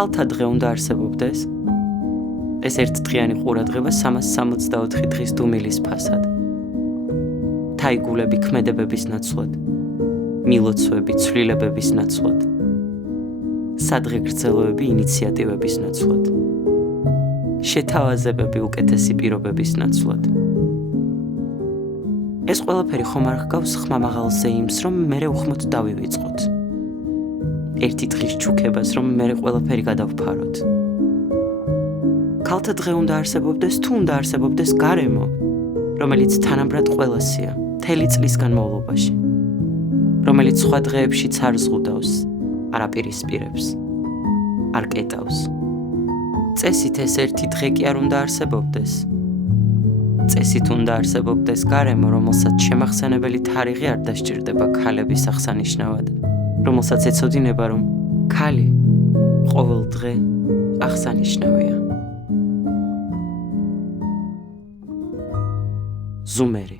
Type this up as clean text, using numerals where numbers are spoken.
ქალთა დღე უნდა არსებობდეს. ეს ერთდღიანი ყურადღება 364 დღის დუმილის ფასად. თაიგულები ქმედებების ნაცვლად, მილოცვები ცვლილებების ნაცვლად, სადღე გრძელოები ინიციატივების ნაცვლად, შეთავაზებები უკეთესი პირობების ნაცვლად. ეს ყველაფერი ხომ არ ჰგავს ხმამაღალზე იმს, რომ მერე უხმოდ დავივიწყოთ. ერთი დღის ჩუქებას, რომ მერე ყველაფერი გადავფაროთ. ქალთა დღე უნდა არსებობდეს, თუ უნდა არსებობდეს გარემო, რომელიც თანაბრად ყველასია, მთელი წლის განმავლობაში, რომელიც სხვა დღეებშიც არ ზღუდავს, არ აპირისპირებს, არ კეტავს. წესით ეს ერთი დღე კი არ უნდა არსებობდეს. წესით უნდა არსებობდეს გარემო, რომელსაც შემახსენებელი თარიღი არ დასჭირდება ქალების აღსანიშნავად, რომელსაც ეცოდინება, რომ ქალი ყოველ დღე აღსანიშნავია. ზუმერი